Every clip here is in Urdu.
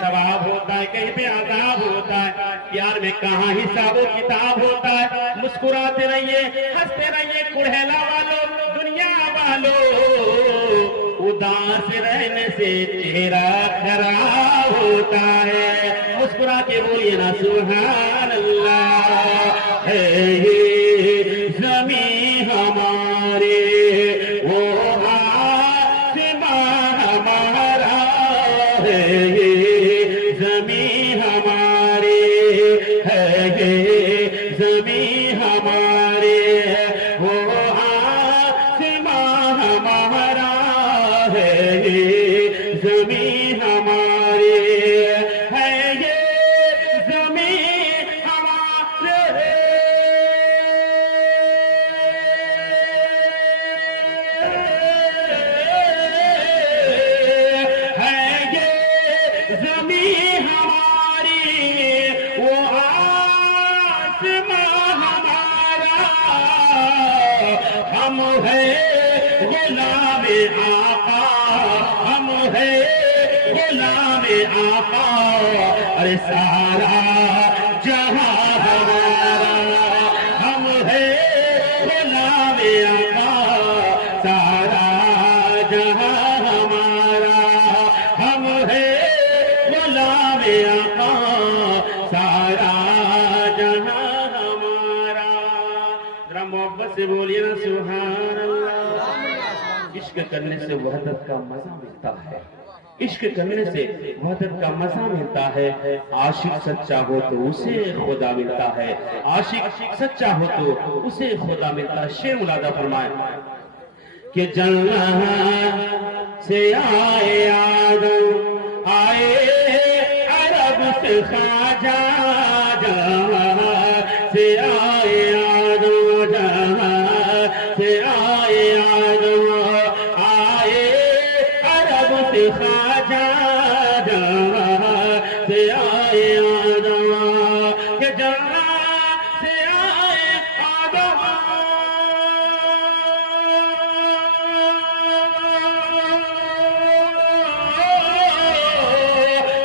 ثواب ہوتا ہے کہیں پہ عذاب ہوتا ہے. پیار میں کہاں حساب و کتاب ہوتا ہے. مسکراتے رہیے, ہنستے رہیے کڑھیلا والوں, دنیا والوں, اداس رہنے سے چہرہ خراب ہوتا ہے. مسکرا کے بولیے نا سبحان اللہ. ہے یہ زمین ہمارے, وہ آسمان ہمارا, ہے یہ زمین ہمارے, ہے یہ زمین ہمارے, وہ آسمان ہمارا, ہے یہ زمین ہمارے, ہے یہ زمین ہمارے. زمین ہماری, وہ آسمان ہمارا, ہم ہے غلام آقا, ہم ہے غلام آقا, ارے سارا جہاں ہمارا, ہم ہے غلام آقا, سارا جہاں ہمارا, ہم ہے غلام آقا, سارا جہاں ہمارا. ذرا محبت سے بولیے نا سبحان اللہ. عشق کرنے سے وحدت کا مزہ ملتا ہے, عشق کرنے سے وحدت کا مزہ ملتا ہے. عاشق سچا ہو تو اسے خدا ملتا ہے, عاشق سچا ہو تو اسے خدا ملتا ہے. شعر ملاحظہ فرمائیں کہ جنت سے آئے آدم, آئے عرب سے خواجہ, جنت سے آئے آدم, جنت سے آئے آدم, آئے عرب سے خواجہ, جنت سے آئے آدم, کہ جنت سے آئے آدم,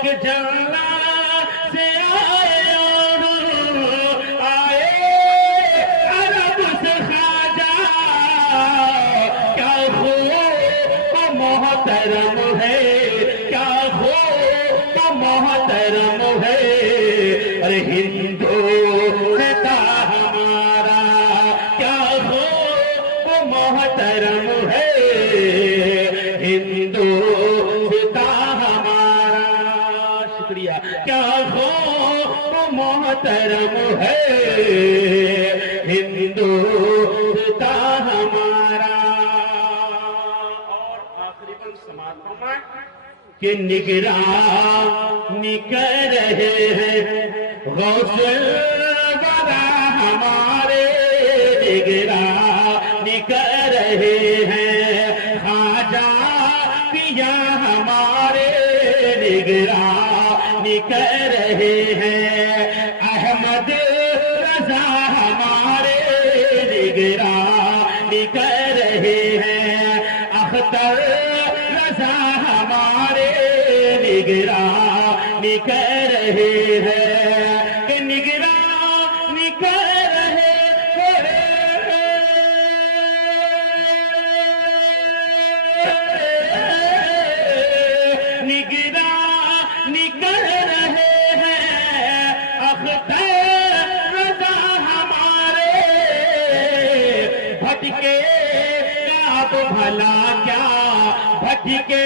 کہ جنت سے آئے آدم, آئے عرب سے خواجہ. کیا خوب محترم ہے, کیا خوب محترم ہے, ارے ہندوستاں ہمارا, کیا خوب محترم ہے, ہندوستاں ہمارا. شکریہ. کیا خوب محترم ہے, ہندوستاں ہمارا. اور آخری بند سماعت فرمائیں کہ نگرانی کر رہے ہیں غوث الورا ہمارے, نگرانی کر رہے ہیں خواجہ پیا ہمارے, نگرانی کر رہے ہیں احمد رضا ہمارے, نگرانی کر رہے ہیں اختر رضا ہمارے, نگرانی کر رہے ہیں, کہ نگرانی کر رہے نگرانی کر رہے ہیں اختر رضا ہمارے. بھٹکے کعب بھلا کیا, بھٹکے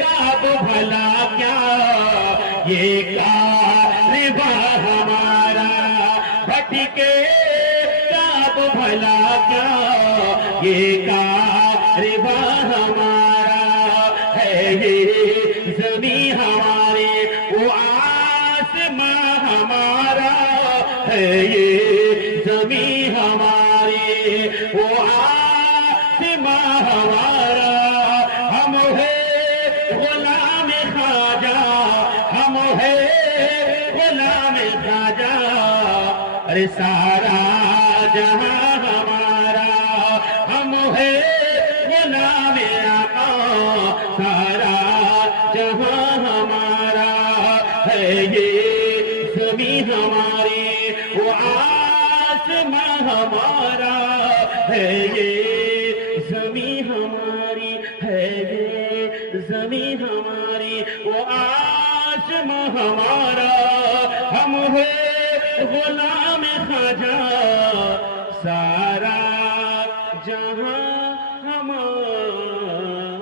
کعب بھلا کیا, یہ کارواں ہمارا, بھٹکے کعب بھلا کیا, یہ کارواں ہمارا, ہے یہ زمین ہماری, وہ آسمان ہمارا, ہے یہ زمین ہماری, وہ آسمان ہمارا. ہم ہے غلام خواجہ, ہم ہے غلام خواجہ, ارے سارا جہاں ہمارا, ہم ہے غلام آقا, سارا جہاں ہمارا. زمین ہماری وہ آسماں ہمارا ہے، یہ زمین ہماری ہے، یہ زمین ہماری وہ آسماں ہمارا، ہم ہو غلام خواجہ سارا جہاں ہمارا۔